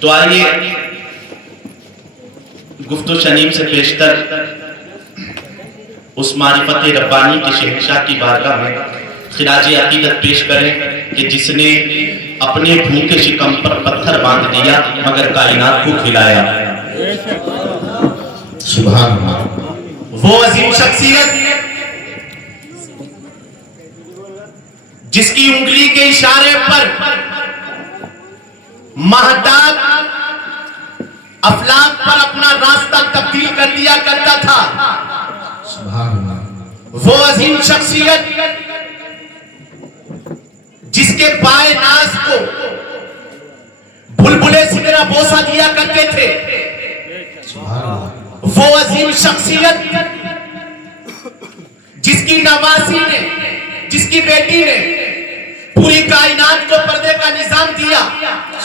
تو آئیے گفت و شنیم سے پیشتر اس معرفت ربانی کے شہنشاہ کی بارگاہ میں خراج عقیدت پیش کریں کہ جس نے اپنے بھوکے شکم پر پتھر باندھ دیا مگر کائنات کو کھلایا. سبحان اللہ. وہ عظیم شخصیت جس کی انگلی کے اشارے پر مہتاب افلاک پر اپنا راستہ تبدیل کر دیا کرتا تھا. سبحان اللہ. وہ عظیم شخصیت جس کے پائے ناز کو بلبلے سدرا بوسہ دیا کرتے تھے. سبحان اللہ. وہ عظیم شخصیت جس کی نواسی نے جس کی بیٹی نے پوری کائنات کو پردے کا نظام دیا.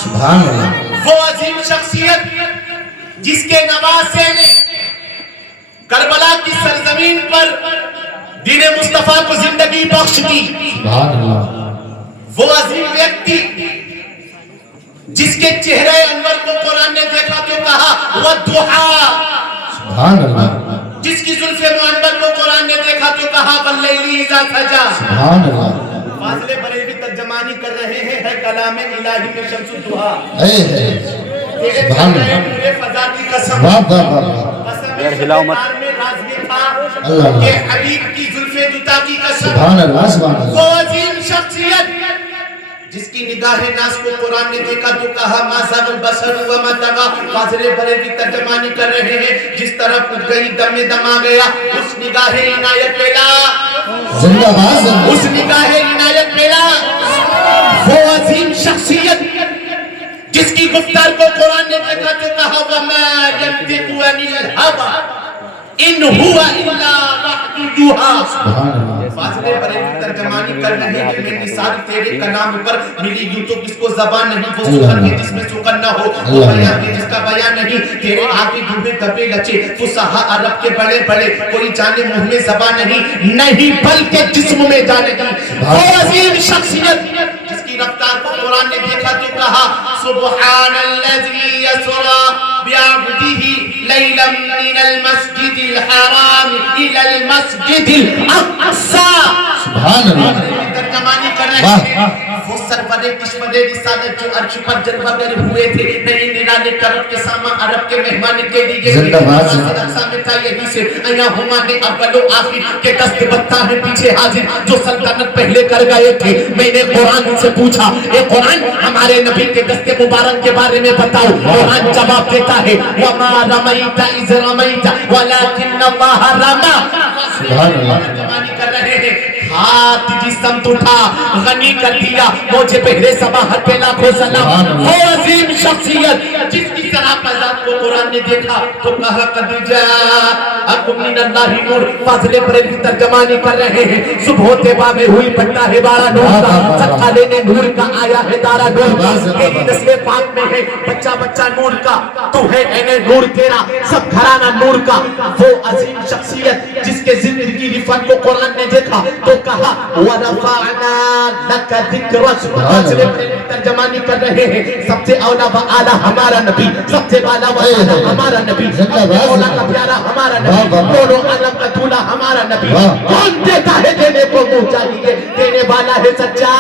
سبحان اللہ. وہ عظیم شخصیت جس کے نواسے نے کربلا کی سرزمین پر دین مصطفیٰ کو زندگی بخش دی. سبحان اللہ. وہ عظیم ویکتی جس کے چہرے انور کو قرآن نے دیکھا تو کہا وَالضُّحَىٰ. سبحان اللہ. جس کی زلف معنبر کو قرآن نے دیکھا تو کہا وَاللَّيْلِ إِذَا سَجَىٰ. سبحان اللہ. فاضل بریلوی ترجمانی کر رہے ہیں ہے کلام الہی میں شمس الضحیٰ. سبحان اللہ. پورے فضا کی قسم واہ واہ واہ. میں راز یہ تھا کہ حبیب کی زلف دوتا کی قسم. سبحان اللہ. سبحان اللہ. وہ عظیم شخصیت جس کی نگاہ ناز کو قرآن نے دیکھا تو کہا ما زاغ البصر وما طغیٰ. فاضل بریلوی ترجمانی کر رہے ہیں جس طرف اٹھ گئی دم میں دم آ گیا اس نگاہ عنایت پیلا. زندہ باد. اس نگاہ عنایت پیلا. وہ عظیم شخصیت جس کی گفتار کو قرآن نے دیکھا تو کہا وَمَا يَنْطِقُ عَنِ الْهَوَىٰ إِنْ هُوَ إِلَّا وَحْيٌ يُوحَىٰ. سبحان اللہ. فاضل بریلوی ترجمانی کر رہے ہیں کہ میں نثار تیرے کلام پر ملی یوں تو کس کو زبان نہیں. وہ سخن ہے جس میں سخن نہ ہو. وہ بیان ہے جس کا بیان نہیں. تیرے آگے ڈوبے دبے لچے فصحا عرب کے بڑے بڑے کوئی جانے منہ میں زبان نہیں بلکہ جسم میں جانے گی. وہ عظیم شخصیت جس کی رفتار کو قرآن نے دیکھا تو کہا سبحان الذی یسری بعبدہ لیلا من المسجد الحرام الى المسجد الاقصی. سبحان اللہ. ترجمانی کر رہے ہیں وہ سرور کشور رسالت جو عرش پر جلوہ گر ہوئے تھے نئی نرالے کرب کے ساما عرب کے مہمان کے لیے زندہ باد. سامنے تھا یہی سے ایا ہما نے اول و آخر کے دست بتا ہے پیچھے حاضر جو سلطنت پہلے کر گئے تھے. میں نے قرآن سے پوچھا اے قرآن ہمارے نبی کے دست مبارک کے بارے میں بتاؤ. قرآن جواب دیتا ہے وما رمیت اذ رمیت ولکن اللہ رمی. سبحان اللہ. ترجمانی کر رہے ہیں ہاتھ جس سمت اٹھا غنی کر دیا مجھے پہرے سباحت پہ لاکھوں سلام. وہ عظیم شخصیت جس کی طرح پذات کو قرآن نے دیکھا تو کہا قد جاءکم من اللہ نور. فاضل بریلوی ترجمانی کر رہے ہیں صبح طیبہ میں ہوئی بٹا ہے بارہ نور کا صدقہ لینے نور کا آیا ہے دارہ نور کا. تیری نسل پاک میں ہے بچہ بچہ نور کا تو ہے اے نور تیرا سب گھرانہ نور کا. وہ عظیم شخصیت جس کے زندگی رفت کو قرآن نے دیکھا تو کہا وَرَفَعْنَا لَكَ ذِكْرَكَ. فاضل بریلوی ترجمانی کر رہے ہیں سب سے اولا و اعلیٰ ہمارا نبی سب سے بالا و اعلیٰ ہمارا نبی مولا کا پیارا ہمارا نبی دونوں عالم کا دولہ ہمارا نبی. کون دیتا ہے دینے کو منہ چاہیے دینے والا ہے سچا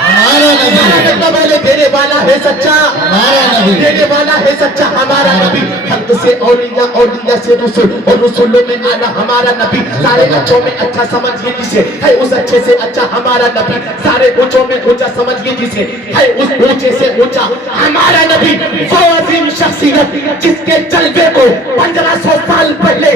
ہمارا نبی. پہلے دینے والا ہے سچا ہمارا نبی. دینے والا ہے سچا ہمارا نبی. خلق سے اولیاء اولیاء سے رسول اور رسولوں میں اعلیٰ ہمارا نبی. سارے اچھوں میں اچھا سمجھئے جسے ہے اس اچھے سے اچھا ہمارا نبی. سارے اونچوں میں اونچا سمجھئے جسے ہے اس اونچے سے اونچا ہمارا نبی. وہ عظیم شخصیت جس کے جلوے کو 1500 سال پہلے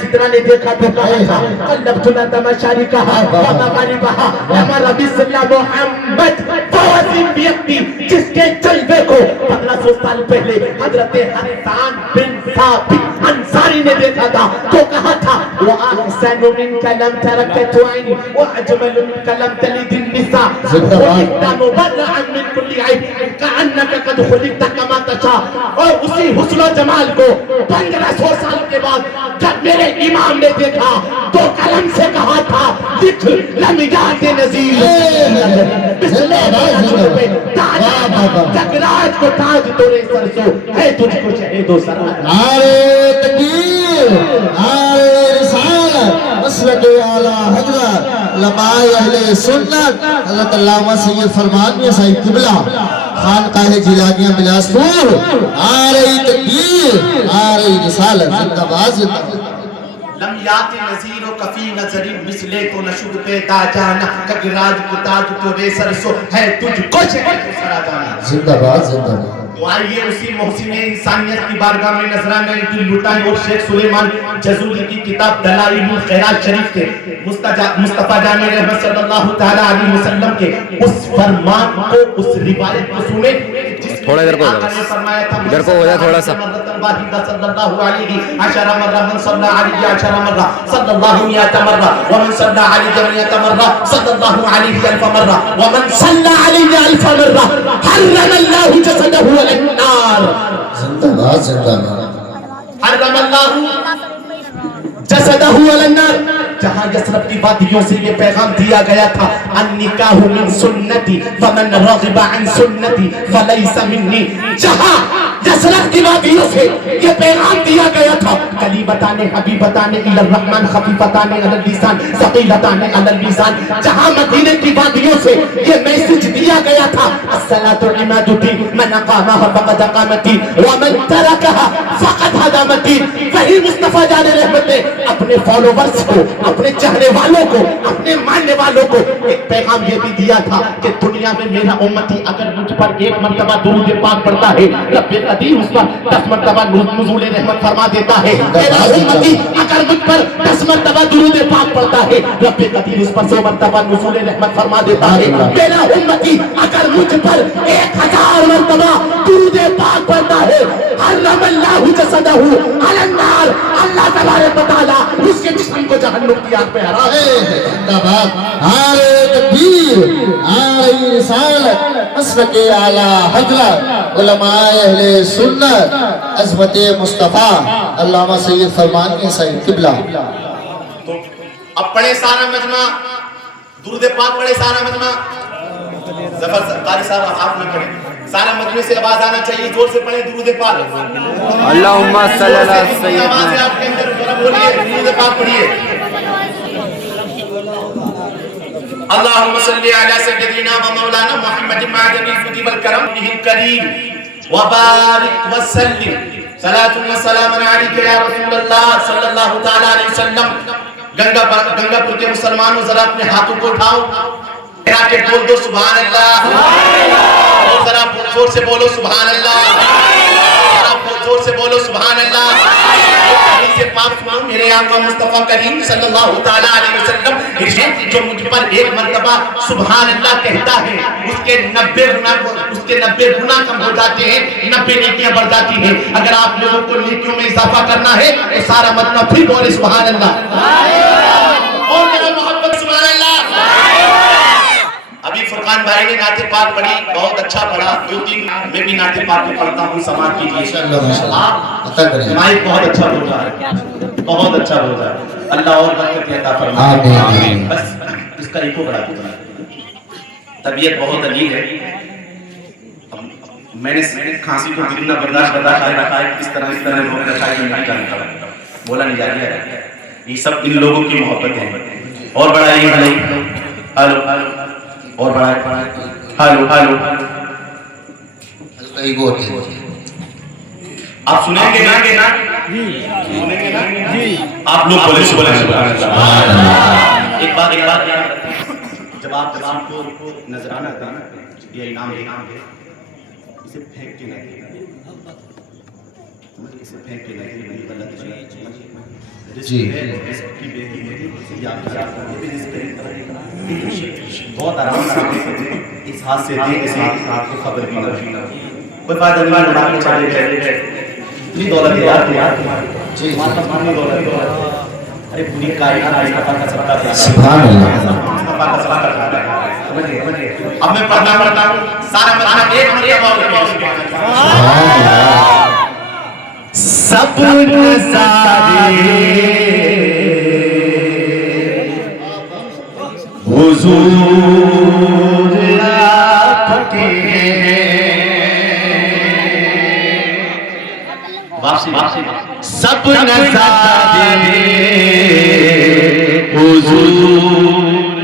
سدرا نے دیکھا تو کہا تھا قلبت لدى مشارقها ومغاربها ہمارا بسم اللہ محمد. وہ عظیم ویکتی جس کے جلوے کو 1500 سال پہلے حضرت حسان بن ثابت انصاری نے دیکھا تھا تو کہا تھا وَأَحْسَنُ مِنْكَ لَمْ تَرَكَتْ عَيْنِ وَأَجْمَلُ مِنْكَ لَمْ تَلِدِ النِّسَاء وَخُلِقْتَ مُبَرَّأً مِنْ كُلِّ عَيْبٍ كَأَنَّكَ قَدْ خُلِقْتَ كَمَا تَشَاءُ. اور اسی حسن و جمال کو 1500 سال کے بعد جب میرے امام نے دیکھا تو قلم سے کہا تھا لکھ لمیات نذیر جگراج کو تاج تورے سر سو ہے تجھ کو شہید و سر نعرہ تکبیر نعرہ رسالت مسلک اعلی حضرت علماء اہل سنت حضرت علامہ سید فرمان میں صاحب قبلہ خانقاہ جیلانیہ بلاسپور نعرہ تکبیر نعرہ رسالت زندہ باد زندہ باد لم یات نظیر و کفی نظری مثلے تو نشد پیدا جانا کگراج کو تاج تورے سر سو ہے تجھ کو شہید و سر جانا زندہ باد زندہ باد تو آئیے اسی محسن انسانیت کی بارگاہ میں نظرانہ دل لٹائیں اور شیخ سلیمان جزوری کی کتاب دلائل الخیرات شریف کے مصطفیٰ جامع رحمت صلی اللہ تعالی علیہ وسلم کے اس فرمان کو اس روایت کو سنیں تھوڑا ادھر کو ادھر کو ہو جائے تھوڑا سا صلی اللہ علیہ عشر مرہ من صلی علیہ عشر مرہ صلی اللہ مئات مرہ ومن صلی علیہ مئات مرہ صلی اللہ علیہ الف مرہ ومن صلی علیہ الف مرہ حرم اللہ جسدہ علی النار زندہ باد زندہ باد حرم اللہ جسدہ علی النار جہاں یسرب کی وادیوں سے یہ پیغام دیا گیا تھا النکاح من سنتی فمن رغب عن سنتی فلیس منی جہاں یسرب کی وادیوں سے یہ پیغام دیا گیا تھا کلیمتان حبیبتان الی الرحمن خفیفتان علی اللسان ثقیلتان علی المیزان جہاں مدینے کی وادیوں سے یہ میسج دیا گیا تھا الصلاة عماد الدین من اقامها فقد اقام الدین ومن ترکها فقد هدم الدین وہی مصطفیٰ جان رحمت نے اپنے فالوورز کو اپنے چہرے والوں کو اپنے ماننے والوں کو ایک پیغام یہ بھی دیا تھا کہ دنیا میں میرا امتی اگر مجھ پر ایک مرتبہ درود پاک پڑھتا ہے رب قدیر اس پر 10 مرتبہ نزول رحمت فرما دیتا ہے میرا امتی اگر مجھ پر 10 مرتبہ درود پاک پڑھتا ہے رب قدیر اس پر 100 مرتبہ نزول رحمت فرما دیتا ہے میرا امتی اگر مجھ پر 1000 مرتبہ درود پاک پڑھتا ہے حرم اللہ جسدہ علی النار اللہ تبارک و تعالی اس کے جسم کو جہنم کی آگ پہ حرام زندہ باد نعرہ تکبیر نعرہ رسالت مسلک اعلی حضرت علماء اہل سنت عظمت مصطفیٰ علامہ سید فرمان کے صاحب قبلہ تو اب پڑھے سارا مجمع درود پاک پڑھے سارا مجمع ظفر قاری صاحب آپ نہ پڑھیں سارا مجمع سے آواز آنا چاہیے زور سے پڑھیں درود پاک اللہم صلی اللہ علیہ وسلم آواز سے آپ کے اندر ذرا بولیے درود پاک پڑھیے اللہم صلی علی سیدنا و مولانا محمد معدن الفدی والکرم الکریم وبارک وسلم صلاة و سلام علیکہ یا رسول اللہ صلی اللہ تعالی علیہ وسلم گنگا پور کے مسلمانوں ذرا اپنے ہاتھوں کو اٹھاؤ میرا کہ بول دو سبحان اللہ اور ذرا زور سے بولو سبحان اللہ ذرا زور سے بولو سبحان اللہ سے پاک سنو میرے آقا مصطفیٰ کریم صلی اللہ تعالی علیہ وسلم جو مجھ پر ایک مرتبہ سبحان اللہ کہتا ہے اس کے 90 گناہ کم ہو جاتے ہیں 90 نیکیاں بڑھ جاتی ہیں اگر آپ لوگوں کو نیکیوں میں اضافہ کرنا ہے تو سارا مطلب پھر بولے سبحان اللہ اور میرا محبت سبحان اللہ ابھی فرقان بھائی نے نعت پاک پڑھی بہت اچھا پڑھا 2-3 میں بھی نعت پاک پڑھتا ہوں سماعت کیجیے مائک بہت اچھا بول رہا ہے بہت اچھا بول رہا ہے اللہ اور برکت عطا فرمائے آمین بس اس کا ایکو بڑھا دو طبیعت بہت علی ہے میں نے کھانسی کو کتنا برداشت رکھا ہے کس طرح لوگ رکھا ہے میں نہیں جانتا بولا نہیں جا رہا یہ سب ان لوگوں کی محبت ہے اور بڑا یہ ہلو اور بڑا ہلو ایگو ہوتی ہے آپ سنیں گے نا آپ لوگ بولے سبحان اللہ ایک بات جب آپ کسی کو نظرانہ آتا ہے یہ انعام ہے اسے پھینک کے نہیں اسے پھینک کے نہیں غلط جی بہت آرام سے اس ہاتھ سے دے اسے آپ کو خبر بھی نہ کوئی فائدہ نہیں بڑھا کے چالے گئے اتنی دولت یار جی دولت ارے پوری کائنات مصطفیٰ کا صدقہ کیا سبحان اللہ مصطفیٰ کا صدقہ کیا اب میں پڑھتا ہوں سارا مطلب ایک مرتبہ سبحان اللہ سب سارے سب نظارے حضور.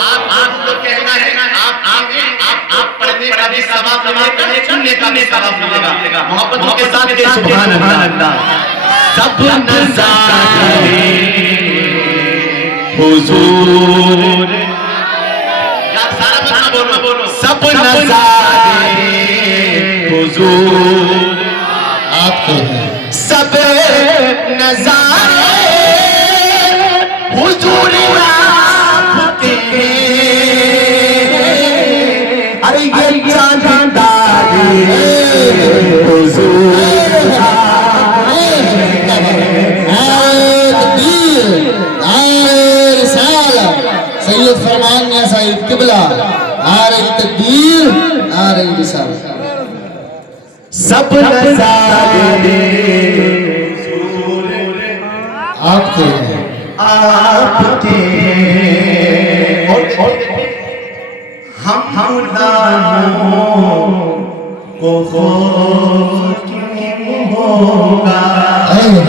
آپ کو کہنا ہے آپ پڑھنے کا بھی ثواب ملے گا, سننے کا بھی ثواب ملے گا. محبت کے ساتھ کہ سبحان اللہ. سب نظارے حضور, سارا مطلب بولو. سب نظارے حضور آپ کے ہیں. سب نظارے حضور آپ کے ہیں. ارے یہ جاندار حضور سید فرمان یا صاحب قبلہ نعرہ تکبیر نعرہ رسالت. سب نظارے آپ کے ہیں. آپ کے ہم غلاموں کو خوف کیوں ہوگا, اللہ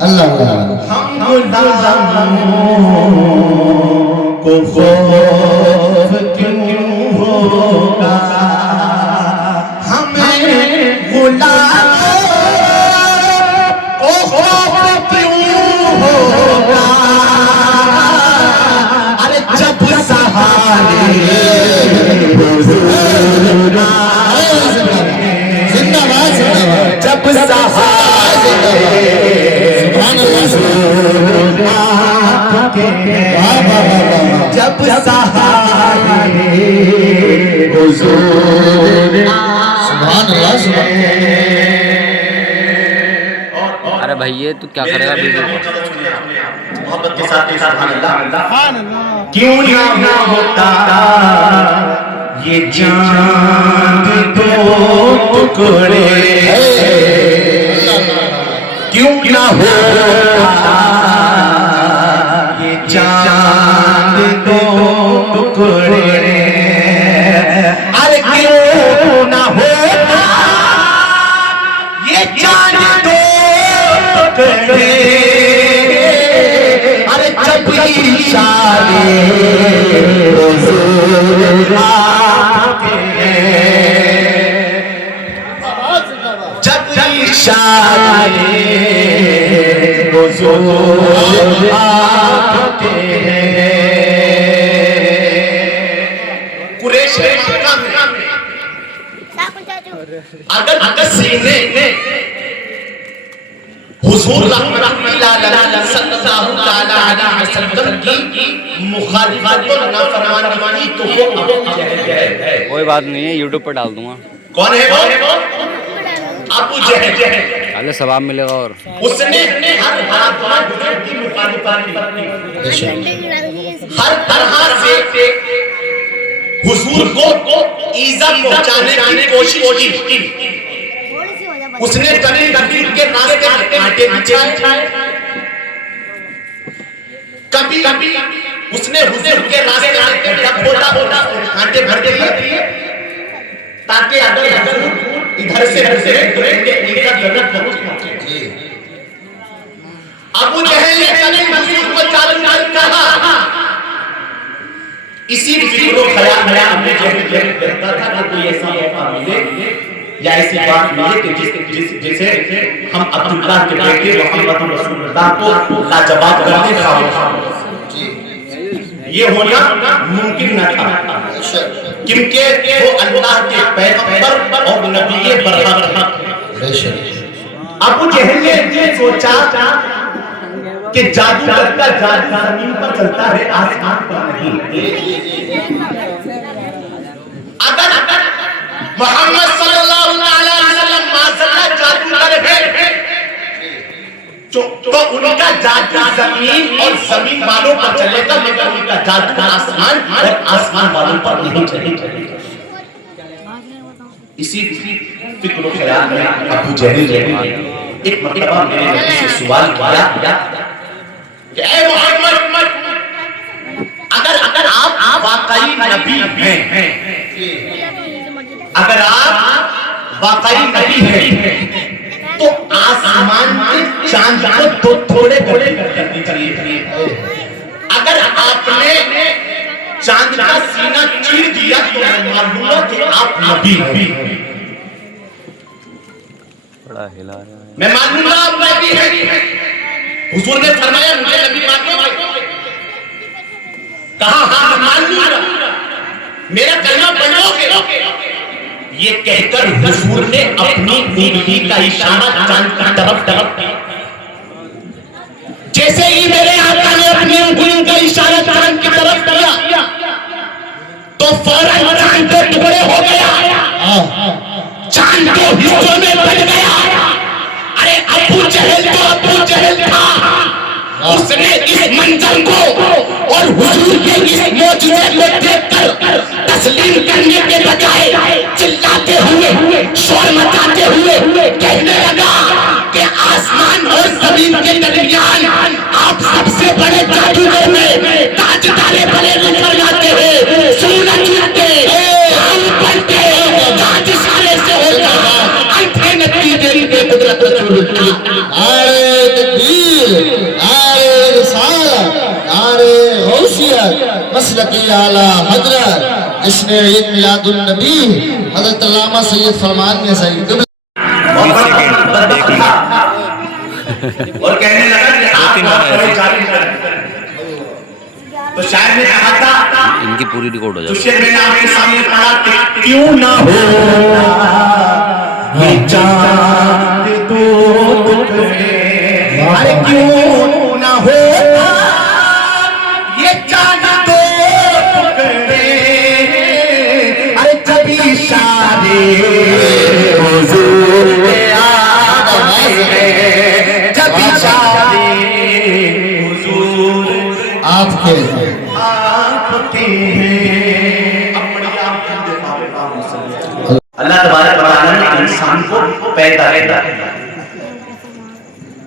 اللہ. ہم غلاموں کو خوف کیوں ہوگا, ہمیں غلاموں کو خوف کیوں ہوگا. ارے جب سہارے حضور زندہ باد زندہ باد. جب سہارے حضور آپ کے ہیں. جب سہارے حضور سبحان اللہ سبحان ارے بھائی یہ تو کیا کرے گا ویڈیو محبت کے ساتھ سبحان اللہ. کیوں نہ ہوتا یہ چاند دو ٹکڑے, کیوں نہ ہوتا یہ چاند دو ٹکڑے. ارے کیوں نہ ہوتا یہ چاند دو ٹکڑے. ارے جب اشارے حضور آپ کے ہیں, جب اشارے حضور آپ کے ہیں. قریش اگر سینے حضور رحمت اللہ صلی اللہ علیہ وسلم کی مخالفت اور نافرمانی تو وہ ابو جہل ہے. کوئی بات نہیں ہے, یوٹیوب پہ ڈال دوں گا. کون ہے وہ؟ ابو جہل. پہلے ثواب ملے گا. اور اس نے ہر حضور کی مخالفت کی, ہر طرح سے حضور کو ایذا پہنچانے کی کوشش کی. اس نے کبھی کے راستے میں کانٹے بچھائے, کبھی اس نے حضور کے راستے میں جب ہوتا کانٹے بھر دیے تاکہ اگر حضور ادھر سے ایک ضرورت پہنچے. ابو جہل نے کبھی حضور کو چالو کہا. اسی فکر و خیال میں ابو جہل کہتا تھا کہ کوئی ایسا موقع ملے یا ایسی بات ملے کہ جسے ہم عبداللہ کے بیٹے محمد رسول اللہ کو لاجواب کر دیں. یہ ہونا ممکن نہ تھا کیونکہ وہ اللہ کے پیغمبر اور نبی برحق ہیں. ابو جہل نے یہ سوچا کہ جادو کرتا جادو زمین پر چلتا ہے, آسمان پر نہیں. اگر محمد صلی اللہ علیہ وسلم ماشاءاللہ جادوگر ہے تو ان کا جادو زمین اور زمین والوں پر چلے گا, مگر ان کا جادو آسمان اور آسمان والوں پر نہیں چلے گا. اسی فکر و خیال میں ابو جہل نے ایک مرتبہ میرے نبی سے سوال کیا کہ اے محمد, اگر آپ واقعی نبی ہیں, اگر آپ واقعی نبی ہیں تو آسمان کے چاند کو دو تھوڑے بڑے کر دیجئے. اگر آپ نے چاند کا سینہ چیر دیا تو میں معلوم ہوا کہ آپ نبی ہیں. بڑا ہلا رہا ہے. میں معلوم ہوا آپ نبی ہیں. حضور نے فرمایا مجھے نبی مانو. کہا ہاں معلوم ہوا میرا کلمہ پڑھو گے. یہ کہہ کر حضور نے اپنی انگلی کا اشارہ چاند کی طرف کیا. جیسے ہی میرے آقا نے اپنی انگلی کا اشارہ چاند کی طرف کیا تو فوراً چاند کے ٹکڑے ہو گیا. چاند دو حصوں میں بٹ گیا. ارے ابو جہل تو ابو جہل تھا. اس نے اس منظر کو اور حضور کے اس معجزے کو دیکھ کر تسلیم کرنے کے بجائے چلاتے ہوئے شور مچاتے ہوئے کہنے لگا کہ آسمان اور زمین کے درمیان آپ سب سے بڑے جادوگر میں تاجدارے بڑے نظر آتے ہیں. سورج اٹھتے چاند بڑھتے تاج سارے سے ہوتا انٹھے نتی دیری بے قدرت رسول اللہ. نعرہ تکبیر، نعرہ رسالت، نعرہ غوثیت، مسلک اعلی حضرت جشن عید میلاد النبی حضرت علامہ سید فرمان میں سید قبلہ. اور کہنے لگا کہ آپ بہت بڑے جاہل ہیں. تو شاید نے کہا تھا ان کی پوری ریکارڈ ہو تو جائے. شیر میں نے آپ کے سامنے پڑھا کہ کیوں نہ ہو یہ چاند دو ٹکڑے. ارے کیوں نہ ہو یہ چاند دو ٹکڑے. ارے جبھی شادی حضور جبھی شادی حضور آپ کے اللہ تبارک و تعالیٰ نے انسان کو پیدا کیا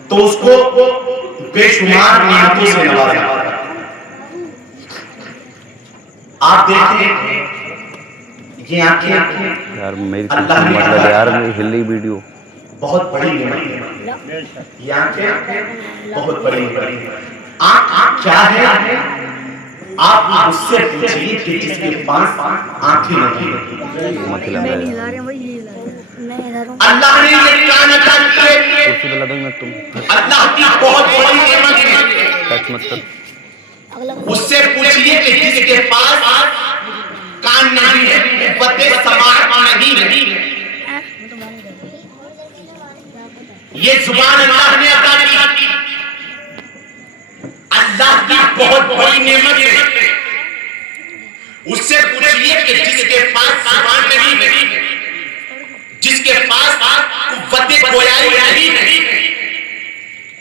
تو اس کو بے شمار نعمتوں سے نوازا. آپ دیکھیں یہ آنکھیں یار میری اللہ نے مطلب یار میری ہلی ویڈیو بہت بڑی نعمت ہے. یہ آنکھیں بہت بڑی آنکھ کیا ہے. آپ مجھ سے پوچھئے کہ جس کے پاس آنکھیں نہیں مت ہلا رہا ہے. اللہ نے یہ کان عطا کیے. کرسی پہ لگا میں تم اللہ کی بہت بڑی نعمت ہے. ٹچ مت کر. اس سے پوچھئے کہ جس کے پاس کان نہیں ہے قوت سماعت نہیں ہے. یہ زبان اللہ نے عطا کی. اللہ کی بہت بڑی نعمت ہے. اس سے پوچھئے کہ جس کے پاس زبان نہیں ہے جس کے پاس قوت گویائی نہیں ہے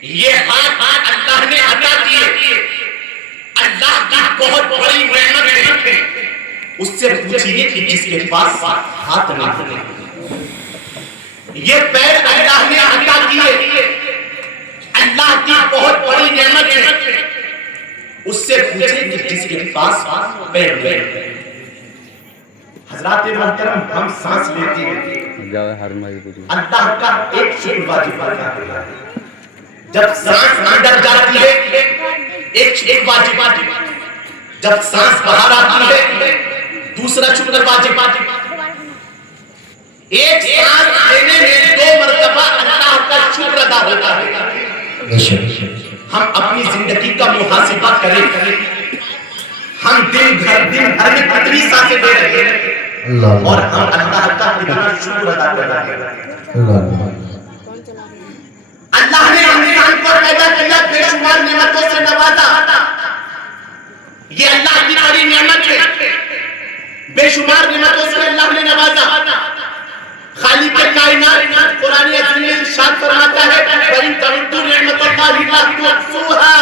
یہ ہاتھ اللہ نے عطا کیے. اللہ کی بہت بڑی نعمت ہے. اس سے پوچھئے کہ جس کے پاس ہاتھ نہیں ہے یہ پیر اللہ نے عطا کیے. اللہ کی بہت بڑی نعمت ہے. اس سے پوچھئے کہ جس کے پاس پیر نہیں. حضرات محترم ہم سانس لیتے ہیں جاوے ہر مائی کو اللہ کا ایک شکر واجب ہے. جب سانس اندر جاتی ہے ایک شکر واجب ہے. جب سانس باہر آتی ہے دوسرا شکر واجب ہے. ایک سانس لینے میں 2 مرتبہ اللہ کا شکر ادا ہوتا ہے. ہم اپنی زندگی کا محاسبہ کریں. ہم دن بھر میں کتنی سانسیں لے رہے ہیں اور ہم اللہ کا کتنا شکر ادا کر رہے ہیں. اللہ نے انسان کو پیدا کیا بے شمار نعمتوں سے نوازا. یہ اللہ کی بڑی نعمت ہے. بے شمار نعمتوں سے اللہ نے نوازا. خالق کائنات قرآن عظیم میں ارشاد فرماتا ہے وَإِن تَعُدُّوا نِعْمَتَ اللَّهِ لَا تُحْصُوهَا.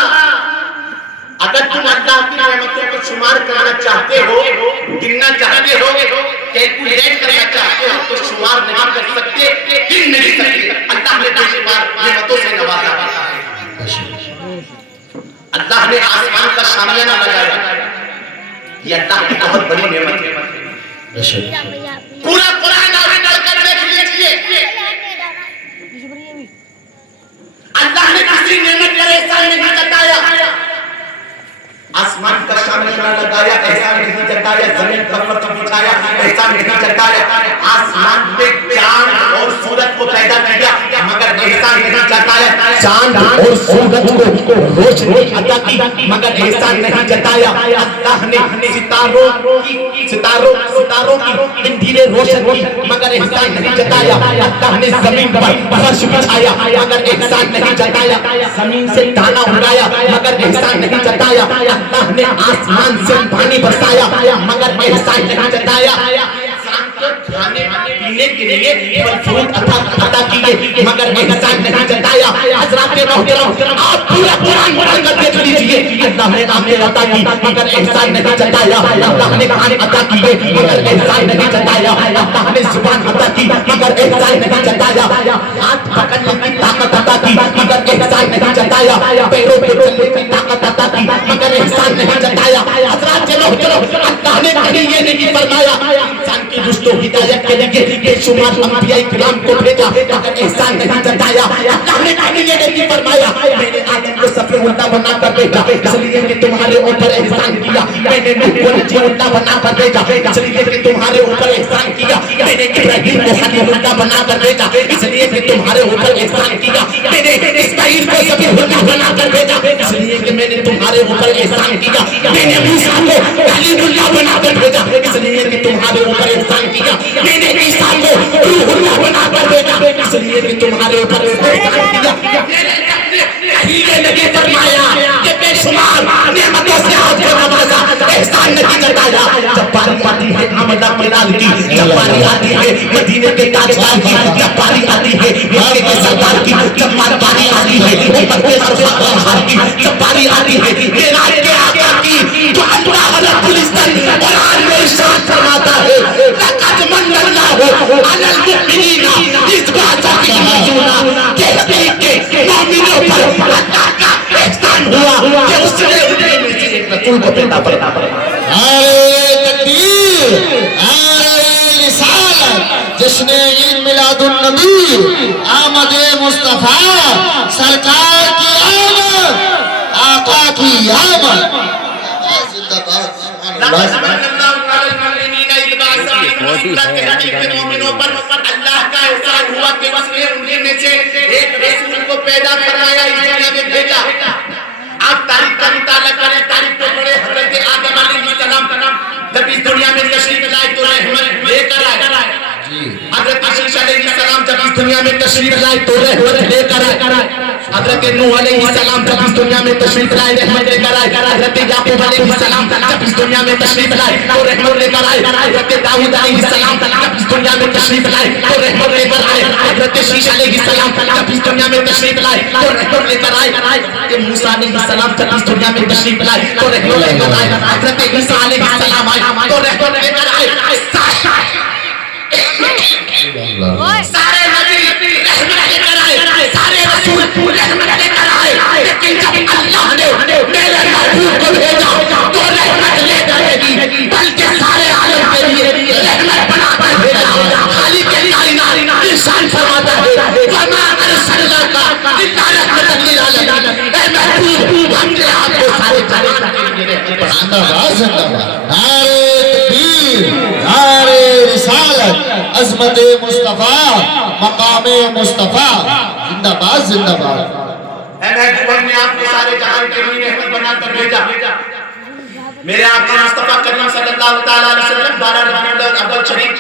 اگر تم اللہ کی نعمتوں کو شمار کرنا چاہتے ہو گننا چاہتے ہو کیلکولیٹ کرنا چاہتے ہو تو شمار نہیں کر سکتے گن نہیں سکتے. اللہ نے بے شمار نعمتوں سے نوازا. اللہ نے آسمان کا شامیانہ لگایا. یہ اللہ کی بہت بڑی نعمت ہے. پورا قرآن آپ ڈال کر دیکھ لیجئے احسان نہیں جتایا زمین پر فرش بچھایا احسان نہیں جتایا آسمان پہ چاند اور سورج کو پیدا کیا مگر احسان نہیں جتایا چاند اور سورج کو روشنی عطا کی مگر احسان نہیں جتایا اللہ نے ستاروں کی اندھیرے روشن کی مگر احسان نہیں جتایا اللہ نے زمین پر فرش بچھایا مگر احسان نہیں جتایا زمین سے دانا اگایا مگر احسان نہیں جتایا اللہ نے آسمان سے پانی برسایا مگر احسان نہیں جتایا کھانے پینے کے لیے پھل فروٹ عطا کیے مگر احسان نہیں جتایا حضرات محترم آپ پورا قرآن پڑھ کر دیکھ لیجئے اللہ نے آنکھیں عطا کی مگر احسان نہیں جتایا اللہ نے کان عطا کیے مگر احسان نہیں جتایا اللہ نے زبان عطا کی مگر احسان نہیں جتایا ہاتھ پکڑنے کی طاقت عطا کی مگر احسان نہیں جتایا پیروں پہ چلنے کی طاقت عطا کی مگر احسان نہیں جتایا حضرات محترم اللہ نے کہیں یہ نہیں فرمایا انسان کی رشد و ہدایت کے لیے بے شمار انبیاء کرام کو بھیجا مگر احسان نہیں جتایا اللہ نے کہیں یہ نہیں فرمایا میں نے آدم کو سفر الٹا بنا کر بھیجا اس لیے کہ تمہارے اوپر احسان کیا میں نے نوح کو نجی الٹا بنا کر بھیجا اس لیے کہ تمہارے اوپر احسان کیا میں نے ابراہیم کو حنیف الٹا بنا کر بھیجا اس لیے کہ تمہارے اوپر احسان کیا میں نے اسماعیل کو ذبیح الٹا بنا کر بھیجا اس لیے کہ میں نے تمہارے اوپر احسان کیا میں نے موسیٰ کو کلیم اللہ بنا کر بھیجا اس لیے کہ تمہارے اوپر احسان کیا میں نے عیسیٰ کو روح اللہ بنا کر بھیجا اس لیے کہ تمہارے اوپر احسان کیا یہ نہیں فرمایا کہ بے شمار نعمتوں سے آپ کو نوازا احسان نہیں جتایا جب باری آتی ہے آمدہ ملال کی جب باری آتی ہے مدینے کے تاجدار کی جب باری آتی ہے مکے کے سردار کی جب باری آتی ہے عمر کے سردار کی جب باری آتی ہے معراج کے آقا کی جو اللہ حضرت العزت قرآن میں ارشاد فرماتا ہے لقد من اللہ علی المؤمنین اذ بعث فیہم رسولا کہتے ہیں کہ مومنوں پر اللہ کا احسان ہوا کہ اس نے انہیں میں سے ایک رسول کو پیدا فرمایا نعرہ تکبیر نعرہ رسالت جس نے عید میلاد النبی آمد مصطفیٰ سرکار کی آمد آقا کی آمد زندہ باد مومنوں پر اللہ کا احسان ہوا کہ اس نے انہیں میں سے ایک رسول کو پیدا فرمایا اس دنیا میں بھیجا آپ تاریخ کا مطالعہ کریں تاریخ کو پڑھیں حضرت آدم علیہ السلام جب اس دنیا میں تشریف لائے تو رحمت لے کر آئے حضرت عیسیٰ علیہ السلام جب اس دنیا میں تشریف لائے تو رحمت لے کر آئے حضرت نوح علیہ السلام جب اس دنیا میں تشریف لائے رحمت لے کر آئے حضرت یعقوب علیہ السلام جب اس دنیا میں تشریف لائے تو رحمت لے کر آئے حضرت داؤد علیہ السلام جب اس دنیا میں تشریف لائے تو رحمت لے کر آئے حضرت شیش علیہ السلام جب اس دنیا میں تشریف لائے تو رحمت لے کر آئے حضرت موسیٰ علیہ السلام جب اس دنیا میں تشریف لائے تو رحمت لے کر آئے حضرت عیسیٰ علیہ السلام آئے تو رحمت لے کر آئے سارے نبی رحمت لے کر آئے سارے رسول رحمت لے کر آئے لیکن جب اللہ نے میرے محبوب کو بھیجا تو رحمت لے کر آئے بلکہ سارے عالم کے لیے رحمت بنا کر بھیجا خالق کائنات ارشاد فرماتا ہے وما ارسلناک الا رحمۃ للعالمین اے محبوب ہم نے آپ کو سارے جہان کے لیے زندہ باد زندہ باد نعرہ تکبیر نعرہ رسالت عظمت مصطفیٰ مقام مصطفیٰ زندہ باد زندہ باد اے محبوب ہم نے آپ کو سارے جہان کے لیے رحمت بنا کر بھیجا میرے آقا مصطفیٰ کریم صلی اللہ تعالیٰ علیہ وسلم 12 ربیع الاول شریف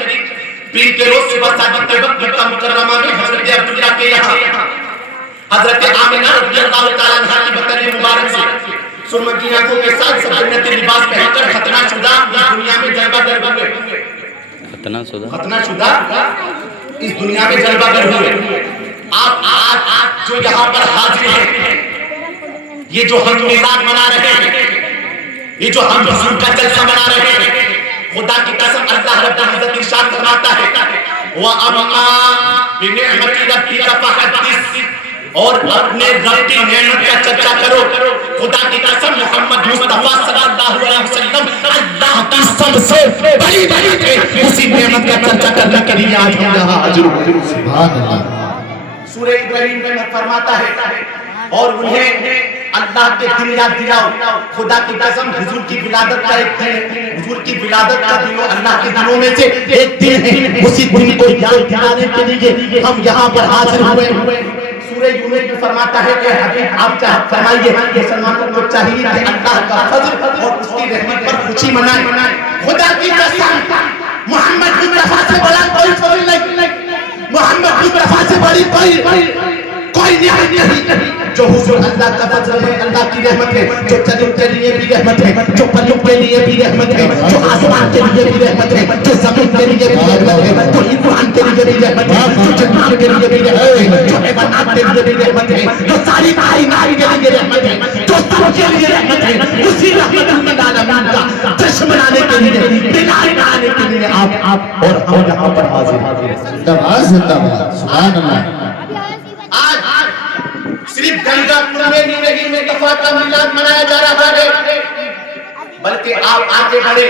پیر کے روز صبح صادق کے وقت مکہ مکرمہ میں حضرت عبداللہ کے یہاں حضرت آمنہ رضی اللہ تعالیٰ عنہ کی بطن مبارک سے سرمگی آنکھوں کے ساتھ سبنت لباس پہن کر ختنہ شدہ اس دنیا میں جلوہ گر ہوئے ختنہ شدہ اس دنیا میں جلوہ گر ہوئے آپ جو یہاں پر حاضر ہیں یہ جو ہم میلاد منا رہے ہیں یہ جو ہم حضور کا جلسہ منا رہے ہیں خدا کی قسم اللہ رب العزت ارشاد فرماتا ہے وَأَمَّا بِنِعْمَةِ رَبِّكَ فَحَدِّثْ اور اپنے رب کی نعمت کا چرچا کرو خدا کی قسم محمد مصطفیٰ صلی اللہ علیہ وسلم اللہ کی سب سے بڑی نعمت ہے اسی نعمت کا چرچا کرنے کے لیے آج ہم یہاں حاضر ہوئے سبحان اللہ سورہ ابراہیم میں فرماتا ہے اور انہیں اللہ کے دن یاد دلاؤ. خدا کی قسم حضور کی ولادت کا ایک دن ہے, حضور کی ولادت کا دن اللہ کے دنوں میں سے ایک دن ہے. اسی دن کو یاد دلانے کے لیے ہم یہاں پر حاضر ہوئے. سورہ یونس میں فرماتا ہے کہ حبیب آپ فرمائیے مسلمانوں کو چاہیے کہ اللہ کا فضل اور اس کی رحمت پر خوشی منائیں. خدا کی قسم محمد مصطفیٰ سے بڑا کوئی فضل نہیں, محمد مصطفیٰ سے بڑی کوئی نعمت نہیں. جو حضور اللہ کا فضل ہے, اللہ کی رحمت ہے, جو چلوں کے لیے بھی رحمت ہے, جو پلوں کے لیے بھی رحمت ہے, جو آسمان کے لیے بھی رحمت ہے, جو زمین کے لیے بھی رحمت ہے, جو انسان کے لیے بھی رحمت ہے, جو جنات کے لیے بھی رحمت ہے, جو حیوانات کے لیے بھی رحمت ہے, جو ساری کائنات کے لیے رحمت ہے, جو سب کے لیے رحمت ہے. اسی رحمت العالمین کا جشن منانے کے لیے, ملاد منانے کے لیے آپ اور ہم یہاں پر حاضر ہیں. زندہ باد زندہ باد, سبحان اللہ. صرف گنگا پور میں نہیں مصطفیٰ کا میلاد منایا جا رہا ہے, بلکہ آپ آگے بڑھے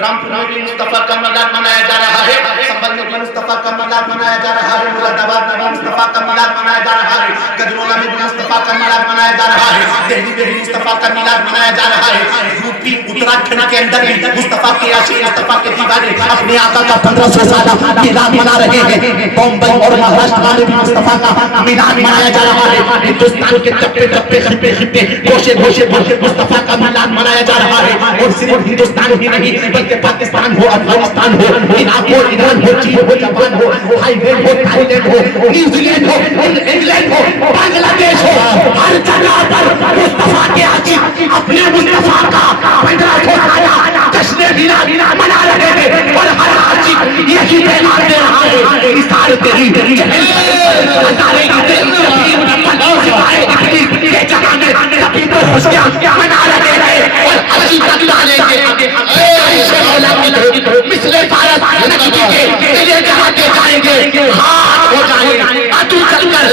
رامپور میں بھی مصطفیٰ کا میلاد منایا جا رہا ہے, سنبل میں بھی مصطفیٰ کا میلاد منایا جا رہا ہے, مراد آباد میں بھی مصطفیٰ کا میلاد منایا جا رہا ہے, گجرولہ میں بھی مصطفیٰ کا میلاد منایا جا رہا ہے, دہلی میں بھی مصطفیٰ کا میلاد منایا جا رہا ہے. یوپی اتراکھنڈ کے اندر بھی مصطفیٰ کے عاشق, مصطفیٰ کے دیوانے اپنے آقا کا 1500 سالہ میلاد منا رہے ہیں. بمبئی اور مہاراشٹر میں بھی مصطفیٰ کا میلاد منایا جا رہا ہے. ہندوستان کے چپے چپے خطے خطے گوشے گوشے مصطفیٰ کا میلاد منایا جا رہا ہے. اور صرف ہندوستان ہی نہیں بلکہ پاکستان ہو, افغانستان ہو, عراق ہو, ایران ہو, چین ہو, جاپان ہو, تھائی لینڈ ہو, تھائی لینڈ ہو, نیوزی لینڈ ہو, انگلینڈ ہو, بنگلہ دیش ہو, ہر جگہ پر مصطفیٰ کے عاشق اپنے مصطفیٰ کا 1500 سالہ جشن میلاد منا رہے ہیں. اور ہر عاشق یہی پیغام دے رہا ہے, نثار تیری ہزارے یہ جگہ میں سبھی کو خوشیاں منا رہے ہیں. اور حجی تک لانے کے مثل فارس نبی کے لیے جہاں کے جائیں گے, ہاتھ ہو جائیں گے, اتو چل کر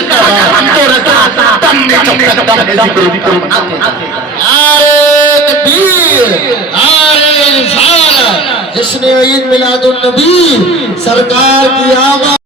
ہم تو رضا دم میں چکر دم میں ذکر مناتے ہیں. نعرہ تکبیر, نعرہ رسالت, جشن عید میلاد النبی, سرکار کی آمد.